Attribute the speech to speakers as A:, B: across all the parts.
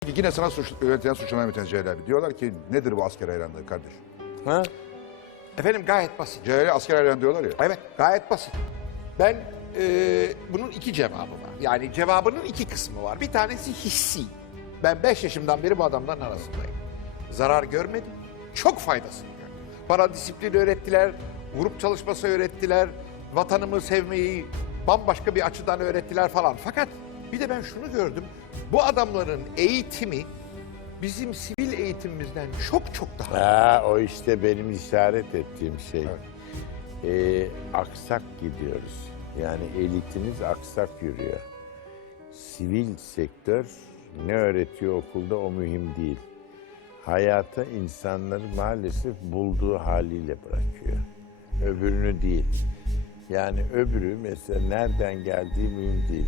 A: Yine sana yöneten suçlanan Metin Ceylan. Diyorlar ki nedir bu asker hayranlığı kardeş?
B: Ha?
C: Efendim gayet basit.
A: Ceylan asker hayranı diyorlar ya.
C: Evet gayet basit. Ben bunun iki cevabı var. Yani cevabının iki kısmı var. Bir tanesi hissi. Ben 5 yaşımdan beri bu adamların arasındayım. Zarar görmedim. Çok faydasını gördüm. Bana disiplin öğrettiler, grup çalışması öğrettiler, vatanımı sevmeyi bambaşka bir açıdan öğrettiler falan. Fakat bir de ben şunu gördüm. Bu adamların eğitimi bizim sivil eğitimimizden çok çok daha.
B: Ha, o işte benim işaret ettiğim şey. Aksak gidiyoruz. Yani elitimiz aksak yürüyor. Sivil sektör ne öğretiyor okulda o mühim değil. Hayata insanları maalesef bulduğu haliyle bırakıyor. Öbürünü değil. Yani öbürü mesela nereden geldiği mühim değil.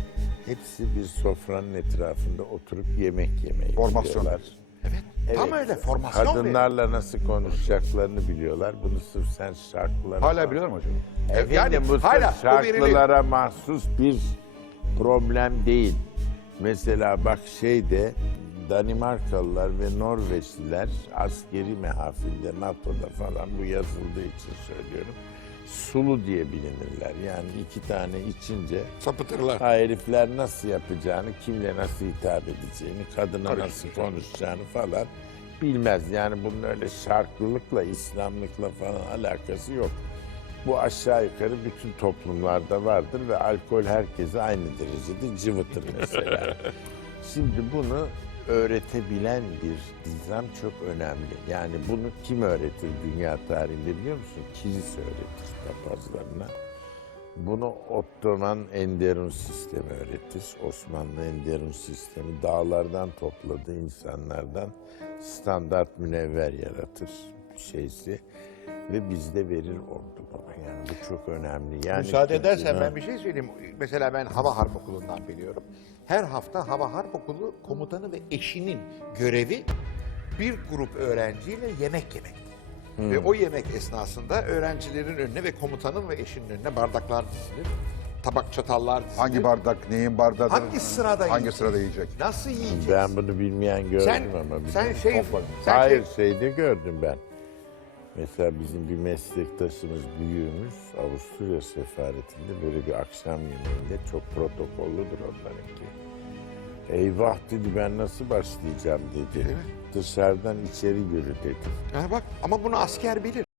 B: Hepsi bir sofranın etrafında oturup yemek yemeyi
A: Formasyon.
B: biliyorlar.
C: Evet, tam öyle formasyon veriyor.
B: Kadınlarla nasıl konuşacaklarını biliyorlar. Bunu sırf sen şarkılara...
A: Hala biliyorlar mı hocam?
B: Efendim
C: Yani
B: bu
C: hala
B: sırf
C: o verili-
B: şarkılara mahsus bir problem değil. Mesela bak şeyde Danimarkalılar ve Norveçliler askeri mehafilde NATO'da falan bu yazıldığı için söylüyorum. Sulu diye bilinirler. Yani iki tane içince
C: Sapıtırlar.
B: ha herifler nasıl yapacağını, kimle nasıl hitap edeceğini, kadına nasıl konuşacağını falan bilmez. Yani bunun öyle şarklılıkla, İslamlıkla falan alakası yok. Bu aşağı yukarı bütün toplumlarda vardır ve alkol herkese aynı derecede cıvıtır mesela. Şimdi bunu öğretebilen bir nizam çok önemli. Yani bunu kim öğretir dünya tarihinde biliyor musun? Kilise öğretir papazlarına. Bunu Ottoman Enderun sistemi öğretir. Osmanlı Enderun sistemi dağlardan topladığı insanlardan standart münevver yaratır şeysi. Ve bizde verir ordu bana. Yani bu çok önemli. Yani
C: Müsaade
B: çünkü-
C: edersen
B: Ha.
C: ben bir şey söyleyeyim. Mesela ben Hava Harp Okulu'ndan biliyorum. Her hafta Hava Harp Okulu komutanı ve eşinin görevi bir grup öğrenciyle yemek yemek. Ve o yemek esnasında öğrencilerin önüne ve komutanın ve eşinin önüne bardaklar dizilir. Tabak çatallar dizilir.
A: Hangi bardak, neyin bardağı?
C: Hangi sırada
A: Hangi
C: yiyecek?
A: sırada yiyecek?
C: Nasıl yiyeceksin?
B: Ben bunu bilmeyen gördüm
C: sen,
B: ama.
C: sen şey...
A: Topla.
C: Sen
B: Hayır
C: şey-
B: şeyde gördüm ben. Mesela bizim bir meslektaşımız, büyüğümüz Avusturya sefaretinde böyle bir akşam yemeğinde çok protokollüdür onlarınki. Eyvah dedi ben nasıl başlayacağım dedi.
C: Evet.
B: Dışarıdan içeri yürü dedi.
C: Yani bak ama bunu asker bilir.